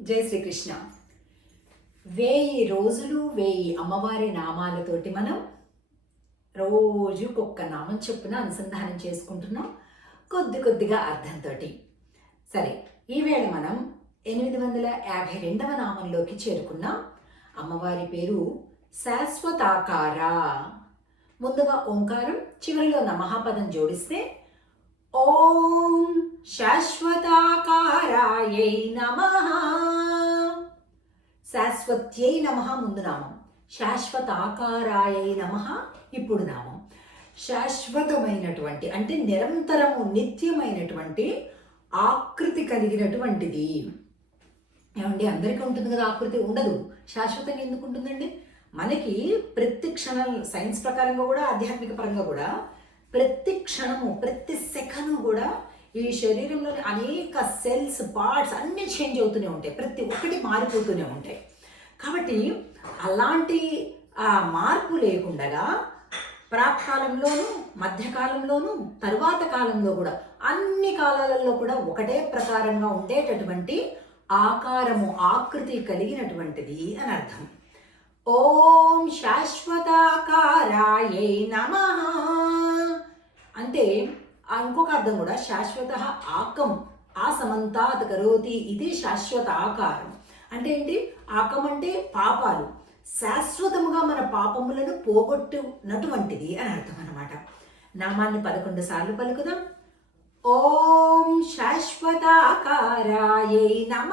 జై శ్రీకృష్ణ. వేయి రోజులు వేయి అమ్మవారి నామాలతోటి మనం రోజు ఒక్క నామం చొప్పున అనుసంధానం చేసుకుంటున్నాం. కొద్ది కొద్దిగా అర్థంతో సరే ఈవేళ మనం ఎనిమిది వందల యాభై రెండవ నామంలోకి చేరుకున్నాం. అమ్మవారి పేరు శాశ్వతాకార. ముందుగా ఓంకారం చివరిలో నమహాపదం జోడిస్తే ఓం శాశ్వతాకారాయై నమ. శాశ్వత్యై నమ ముందు నామం. శాశ్వతాకారాయై నమః ఇప్పుడు నామం. శాశ్వతమైనటువంటి అంటే నిరంతరము నిత్యమైనటువంటి ఆకృతి కలిగినటువంటిది. ఏమండి? అందరికీ ఉంటుంది కదా ఆకృతి? ఉండదు. శాశ్వతంగా ఎందుకు ఉంటుందండి? మనకి ప్రతి క్షణం సైన్స్ ప్రకారంగా కూడా ఆధ్యాత్మిక పరంగా కూడా ప్రతి క్షణము ప్రతి సెకను కూడా ఈ శరీరంలోని అనేక సెల్స్ పార్ట్స్ అన్నీ చేంజ్ అవుతూనే ఉంటాయి. ప్రతి ఒక్కటి మారిపోతూనే ఉంటాయి. కాబట్టి అలాంటి ఆ మార్పు లేకుండా ప్రాక్కాలంలోనూ మధ్యకాలంలోనూ తరువాత కాలంలో కూడా అన్ని కాలాలలో కూడా ఒకటే ప్రకారంగా ఉండేటటువంటి ఆకారము ఆకృతి కలిగినటువంటిది అని అర్థం. ఓం శాశ్వతాకారాయ నమ. అంటే ఇంకొక అర్థం కూడా శాశ్వత ఆకం ఆ సమంతాత్ కరోతి ఇది శాశ్వత ఆకారం. అంటే ఏంటి? ఆకం అంటే పాపాలు. శాశ్వతముగా మన పాపములను పోగొట్టునటువంటిది అని అర్థం అనమాట నామాన్ని పదకొండు సార్లు పలుకుదాం. ఓం శాశ్వతాకారాయై నమ.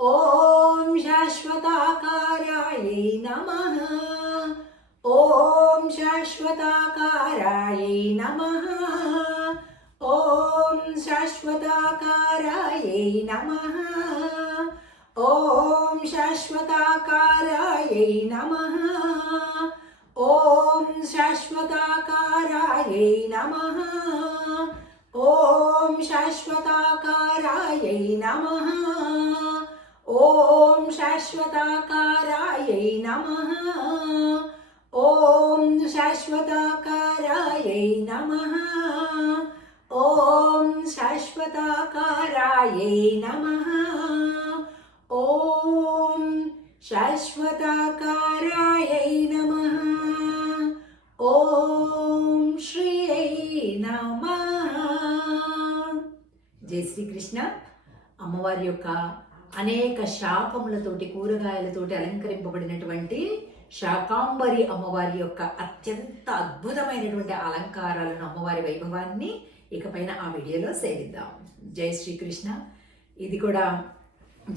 ఓం శాశ్వతాకారాయై నమ. ఓం శాశ్వతాకారాయై నమ. शाश्वताकारायै नमः। ॐ शाश्वताकारायै नमः। ॐ शाश्वताकारायै नमः। ॐ शाश्वताकारायै नमः। ॐ शाश्वताकारायै नमः। ॐ शाश्वताकारायै नमः। శాశ్వతాకారాయై నమ. ఓం శాశ్వతాకారాయై నమ. ఓం శ్రీయై నమ. జై శ్రీకృష్ణ. అమ్మవారి యొక్క అనేక శాకములతోటి కూరగాయలతోటి అలంకరింపబడినటువంటి శాకాంబరి అమ్మవారి యొక్క అత్యంత అద్భుతమైనటువంటి అలంకారాలను అమ్మవారి వైభవాన్ని ఇకపైన ఆ వీడియోలో సేవిద్దాం జై శ్రీకృష్ణ. ఇది కూడా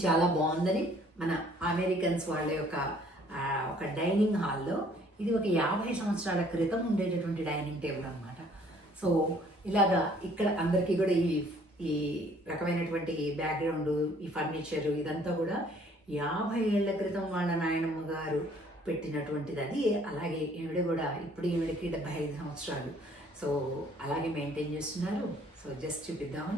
చాలా బాగుందని మన అమెరికన్స్ వాళ్ళ యొక్క ఒక డైనింగ్ హాల్లో ఇది ఒక యాభై సంవత్సరాల క్రితం ఉండేటటువంటి డైనింగ్ టేబుల్ అనమాట సో ఇలాగా ఇక్కడ అందరికీ కూడా ఈ ఈ రకమైనటువంటి బ్యాక్గ్రౌండ్ ఈ ఫర్నిచర్ ఇదంతా కూడా యాభై ఏళ్ళ క్రితం వాళ్ళ నాయనమ్మ గారు పెట్టినటువంటిది అది. అలాగే ఈవిడ కూడా ఇప్పుడు ఈవిడకి డెబ్బై ఐదు సంవత్సరాలు. సో అలాగే మెయింటైన్ చేస్తున్నారు. సో జస్ట్ చూపిద్దామని